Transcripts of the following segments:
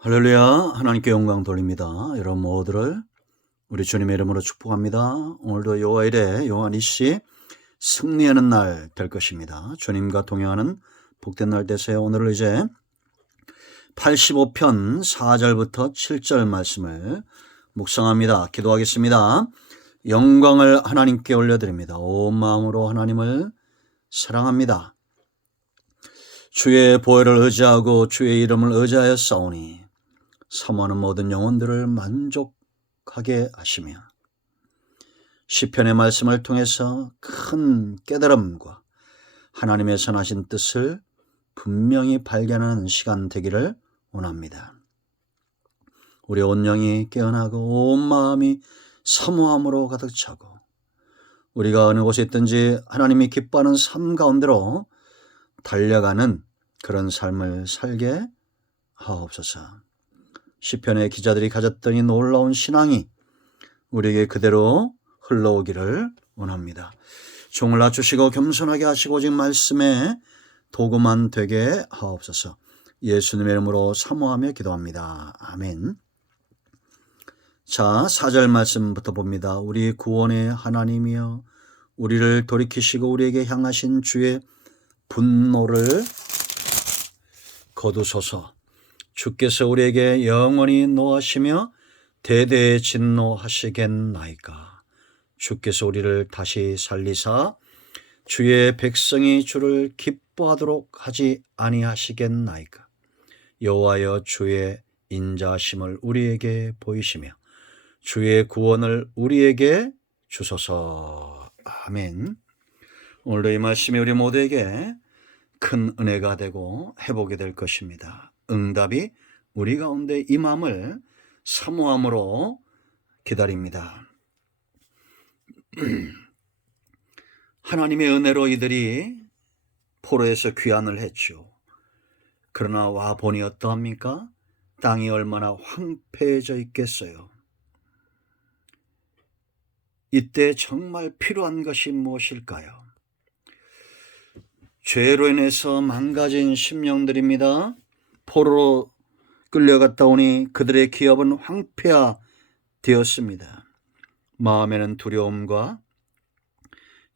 할렐루야. 하나님께 영광 돌립니다. 여러분 모두를 우리 주님의 이름으로 축복합니다. 오늘도 요일에 요한이씨 승리하는 날 될 것입니다. 주님과 동행하는 복된 날 되세요. 오늘은 이제 85편 4절부터 7절 말씀을 묵상합니다. 기도하겠습니다. 영광을 하나님께 올려드립니다. 온 마음으로 하나님을 사랑합니다. 주의 보혈을 의지하고 주의 이름을 의지하여 싸우니 사모하는 모든 영혼들을 만족하게 하시며 시편의 말씀을 통해서 큰 깨달음과 하나님의 선하신 뜻을 분명히 발견하는 시간 되기를 원합니다. 우리 온 영이 깨어나고 온 마음이 사모함으로 가득 차고 우리가 어느 곳에 있든지 하나님이 기뻐하는 삶 가운데로 달려가는 그런 삶을 살게 하옵소서. 시편의 기자들이 가졌던 이 놀라운 신앙이 우리에게 그대로 흘러오기를 원합니다. 종을 낮추시고 겸손하게 하시고 오직 말씀에 도구만 되게 하옵소서. 예수님의 이름으로 사모하며 기도합니다. 아멘. 자, 4절 말씀부터 봅니다. 우리 구원의 하나님이여 우리를 돌이키시고 우리에게 향하신 주의 분노를 거두소서. 주께서 우리에게 영원히 노하시며 대대에 진노하시겠나이까. 주께서 우리를 다시 살리사 주의 백성이 주를 기뻐하도록 하지 아니하시겠나이까. 여호와여 주의 인자하심을 우리에게 보이시며 주의 구원을 우리에게 주소서. 아멘. 오늘도 이 말씀이 우리 모두에게 큰 은혜가 되고 회복이 될 것입니다. 응답이 우리 가운데 임함을 사모함으로 기다립니다. 하나님의 은혜로 이들이 포로에서 귀환을 했죠. 그러나 와보니 어떠합니까? 땅이 얼마나 황폐해져 있겠어요. 이때 정말 필요한 것이 무엇일까요? 죄로 인해서 망가진 심령들입니다. 포로로 끌려갔다 오니 그들의 기업은 황폐화되었습니다. 마음에는 두려움과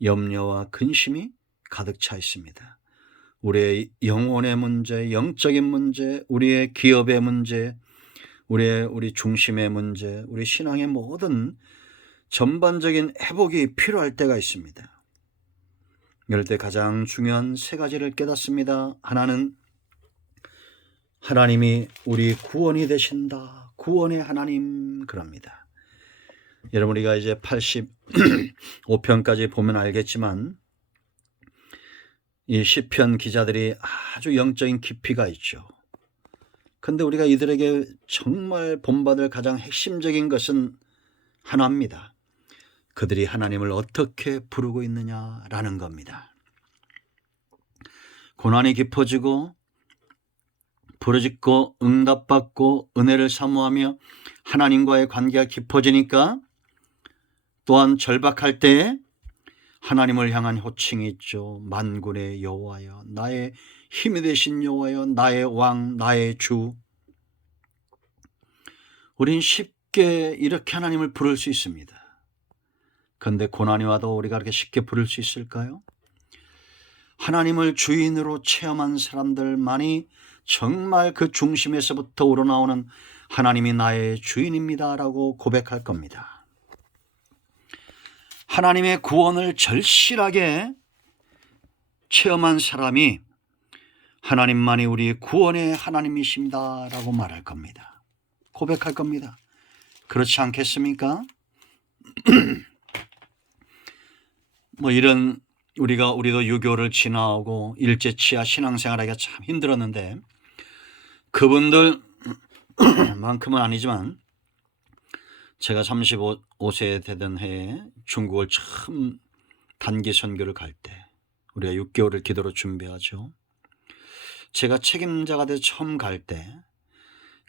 염려와 근심이 가득 차 있습니다. 우리의 영혼의 문제, 영적인 문제, 우리의 기업의 문제, 우리 중심의 문제, 우리 신앙의 모든 전반적인 회복이 필요할 때가 있습니다. 이럴 때 가장 중요한 세 가지를 깨닫습니다. 하나는 하나님이 우리 구원이 되신다. 구원의 하나님 그럽니다. 여러분 우리가 이제 85편까지 보면 알겠지만 이 시편 기자들이 아주 영적인 깊이가 있죠. 그런데 우리가 이들에게 정말 본받을 가장 핵심적인 것은 하나입니다. 그들이 하나님을 어떻게 부르고 있느냐라는 겁니다. 고난이 깊어지고 부르짖고 응답받고 은혜를 사모하며 하나님과의 관계가 깊어지니까 또한 절박할 때에 하나님을 향한 호칭이 있죠. 만군의 여호와여, 나의 힘이 되신 여호와여, 나의 왕, 나의 주. 우린 쉽게 이렇게 하나님을 부를 수 있습니다. 그런데 고난이 와도 우리가 그렇게 쉽게 부를 수 있을까요? 하나님을 주인으로 체험한 사람들만이 정말 그 중심에서부터 우러나오는 하나님이 나의 주인입니다라고 고백할 겁니다. 하나님의 구원을 절실하게 체험한 사람이 하나님만이 우리 구원의 하나님이십니다라고 말할 겁니다. 고백할 겁니다. 그렇지 않겠습니까? 이런 우리도 유교를 지나오고 일제치하 신앙생활하기가 참 힘들었는데 그분들만큼은 아니지만 제가 35세 되던 해에 중국을 처음 단기 선교를 갈 때 우리가 6개월을 기도로 준비하죠. 제가 책임자가 돼서 처음 갈 때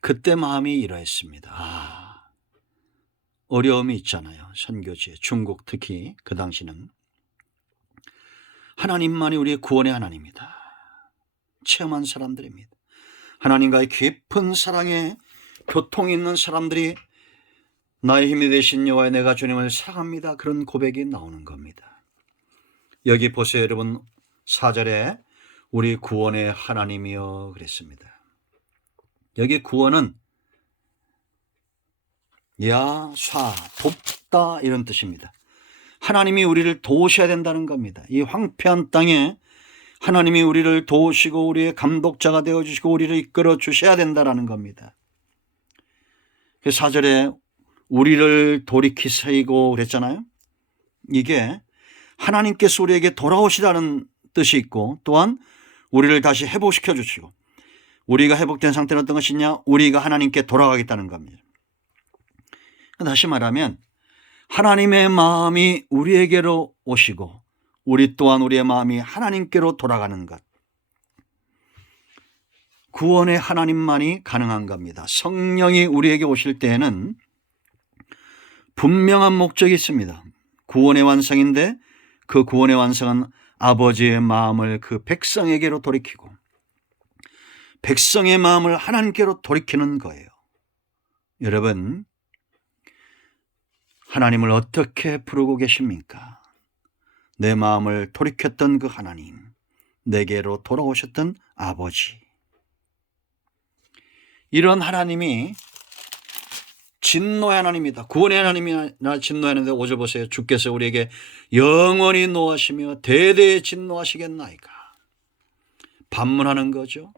그때 마음이 이러했습니다. 어려움이 있잖아요. 선교지에 중국 특히 그 당시는 하나님만이 우리의 구원의 하나님이다. 체험한 사람들입니다. 하나님과의 깊은 사랑에 교통이 있는 사람들이 나의 힘이 되신 여호와여 내가 주님을 사랑합니다. 그런 고백이 나오는 겁니다. 여기 보세요 여러분 4절에 우리 구원의 하나님이여 그랬습니다. 여기 구원은 야사 돕다 이런 뜻입니다. 하나님이 우리를 도우셔야 된다는 겁니다. 이 황폐한 땅에 하나님이 우리를 도우시고 우리의 감독자가 되어주시고 우리를 이끌어 주셔야 된다는 겁니다. 4절에 우리를 돌이키시고 그랬잖아요. 이게 하나님께서 우리에게 돌아오시라는 뜻이 있고 또한 우리를 다시 회복시켜 주시고 우리가 회복된 상태는 어떤 것이냐? 우리가 하나님께 돌아가겠다는 겁니다. 다시 말하면 하나님의 마음이 우리에게로 오시고 우리 또한 우리의 마음이 하나님께로 돌아가는 것. 구원의 하나님만이 가능한 겁니다. 성령이 우리에게 오실 때에는 분명한 목적이 있습니다. 구원의 완성인데 그 구원의 완성은 아버지의 마음을 그 백성에게로 돌이키고 백성의 마음을 하나님께로 돌이키는 거예요. 여러분, 하나님을 어떻게 부르고 계십니까? 내 마음을 돌이켰던 그 하나님, 내게로 돌아오셨던 아버지. 이런 하나님이 진노의 하나님이다. 구원의 하나님이나 진노의 하나님인데 5절 보세요. 주께서 우리에게 영원히 노하시며 대대에 진노하시겠나이까. 반문하는 거죠.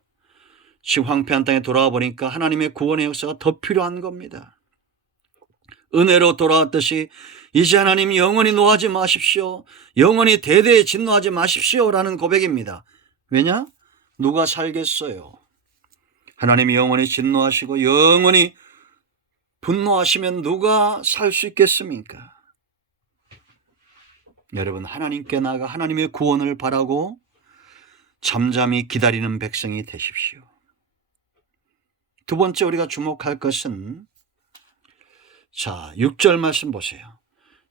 지금 황폐한 땅에 돌아와 보니까 하나님의 구원의 역사가 더 필요한 겁니다. 은혜로 돌아왔듯이 이제 하나님 영원히 노하지 마십시오. 영원히 대대에 진노하지 마십시오라는 고백입니다. 왜냐? 누가 살겠어요? 하나님이 영원히 진노하시고 영원히 분노하시면 누가 살 수 있겠습니까? 여러분, 하나님께 나아가 하나님의 구원을 바라고 잠잠히 기다리는 백성이 되십시오. 두 번째 우리가 주목할 것은 6절 말씀 보세요.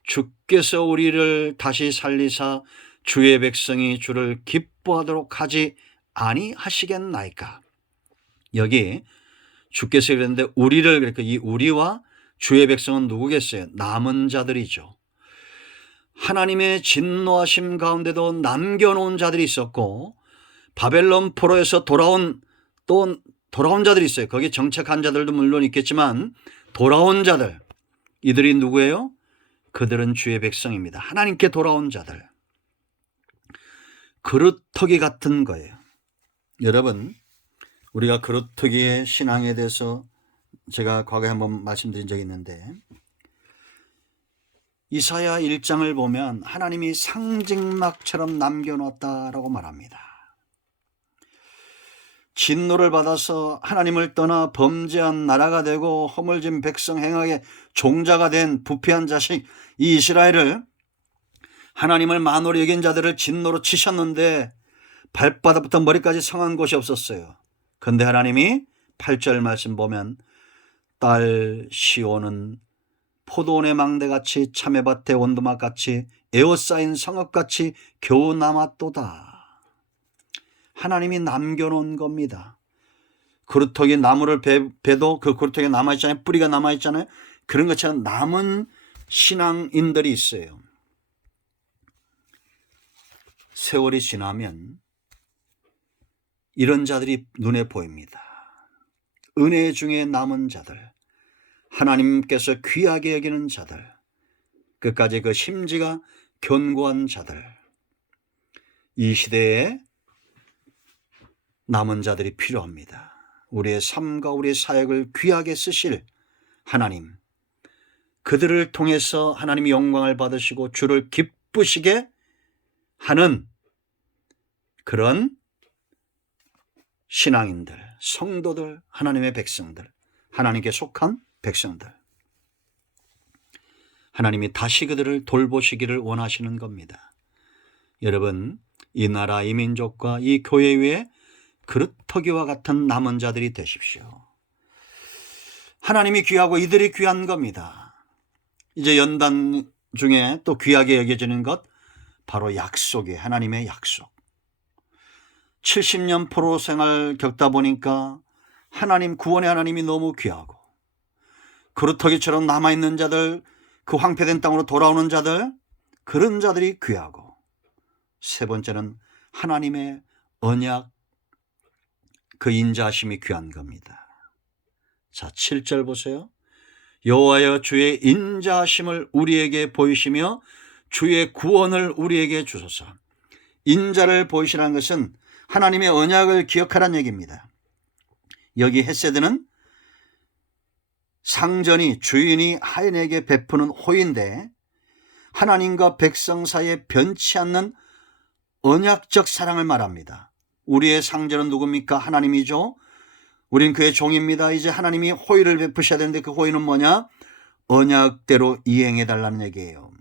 주께서 우리를 다시 살리사 주의 백성이 주를 기뻐하도록 하지 아니하시겠나이까. 여기 주께서 그랬는데 우리를, 그러니까 이 우리와 주의 백성은 누구겠어요? 남은 자들이죠. 하나님의 진노하심 가운데도 남겨놓은 자들이 있었고 바벨론 포로에서 돌아온 자들이 있어요. 거기 정착한 자들도 물론 있겠지만 돌아온 자들, 이들이 누구예요? 그들은 주의 백성입니다. 하나님께 돌아온 자들. 그루터기 같은 거예요. 여러분, 우리가 그루터기의 신앙에 대해서 제가 과거에 한번 말씀드린 적이 있는데 이사야 1장을 보면 하나님이 상징막처럼 남겨놓았다라고 말합니다. 진노를 받아서 하나님을 떠나 범죄한 나라가 되고 허물진 백성 행하게 종자가 된 부패한 자식 이 이스라엘을 하나님을 만홀히 여긴 자들을 진노로 치셨는데 발바닥부터 머리까지 성한 곳이 없었어요. 그런데 하나님이 8절 말씀 보면 딸 시온은 포도원의 망대같이 참외밭의 원두막같이 에워싸인 성읍같이 겨우 남았도다. 하나님이 남겨놓은 겁니다. 그루터기 나무를 베도 그 그루터기가 남아있잖아요. 뿌리가 남아있잖아요. 그런 것처럼 남은 신앙인들이 있어요. 세월이 지나면 이런 자들이 눈에 보입니다. 은혜 중에 남은 자들, 하나님께서 귀하게 여기는 자들, 끝까지 그 심지가 견고한 자들, 이 시대에 남은 자들이 필요합니다. 우리의 삶과 우리의 사역을 귀하게 쓰실 하나님, 그들을 통해서 하나님이 영광을 받으시고 주를 기쁘시게 하는 그런 신앙인들, 성도들, 하나님의 백성들, 하나님께 속한 백성들, 하나님이 다시 그들을 돌보시기를 원하시는 겁니다. 여러분, 이 나라, 이 민족과 이 교회 위에 그루터기와 같은 남은 자들이 되십시오. 하나님이 귀하고 이들이 귀한 겁니다. 이제 연단 중에 또 귀하게 여겨지는 것, 바로 약속이에요. 하나님의 약속. 70년 포로 생활 겪다 보니까 하나님, 구원의 하나님이 너무 귀하고 그루터기처럼 남아있는 자들, 그 황폐된 땅으로 돌아오는 자들, 그런 자들이 귀하고, 세 번째는 하나님의 언약, 그 인자하심이 귀한 겁니다. 자, 7절 보세요. 여호와여 주의 인자하심을 우리에게 보이시며 주의 구원을 우리에게 주소서. 인자를 보이시라는 것은 하나님의 언약을 기억하라는 얘기입니다. 여기 헤세드는 상전이 주인이 하인에게 베푸는 호의인데 하나님과 백성 사이에 변치 않는 언약적 사랑을 말합니다. 우리의 상전은 누굽니까? 하나님이죠. 우린 그의 종입니다. 이제 하나님이 호의를 베푸셔야 되는데 그 호의는 뭐냐? 언약대로 이행해달라는 얘기예요.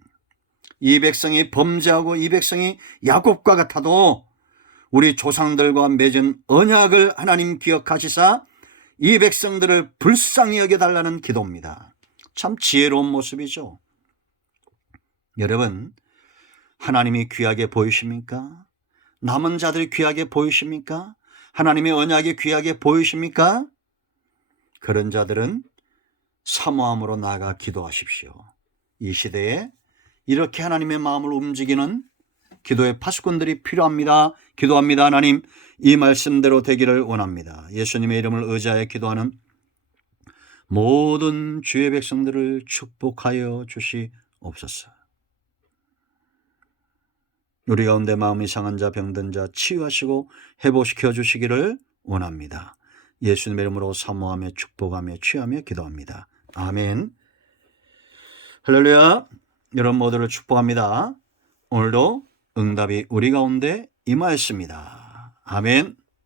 이 백성이 범죄하고 이 백성이 야곱과 같아도 우리 조상들과 맺은 언약을 하나님 기억하시사 이 백성들을 불쌍히 여겨달라는 기도입니다. 참 지혜로운 모습이죠. 여러분, 하나님이 귀하게 보이십니까? 남은 자들이 귀하게 보이십니까? 하나님의 언약이 귀하게 보이십니까? 그런 자들은 사모함으로 나아가 기도하십시오. 이 시대에 이렇게 하나님의 마음을 움직이는 기도의 파수꾼들이 필요합니다. 기도합니다. 하나님, 이 말씀대로 되기를 원합니다. 예수님의 이름을 의지하여 기도하는 모든 주의 백성들을 축복하여 주시옵소서. 우리 가운데 마음이 상한 자, 병든 자 치유하시고 회복시켜 주시기를 원합니다. 예수님의 이름으로 사모하며 축복하며 취하며 기도합니다. 아멘. 할렐루야. 여러분 모두를 축복합니다. 오늘도 응답이 우리 가운데 임하였습니다. 아멘.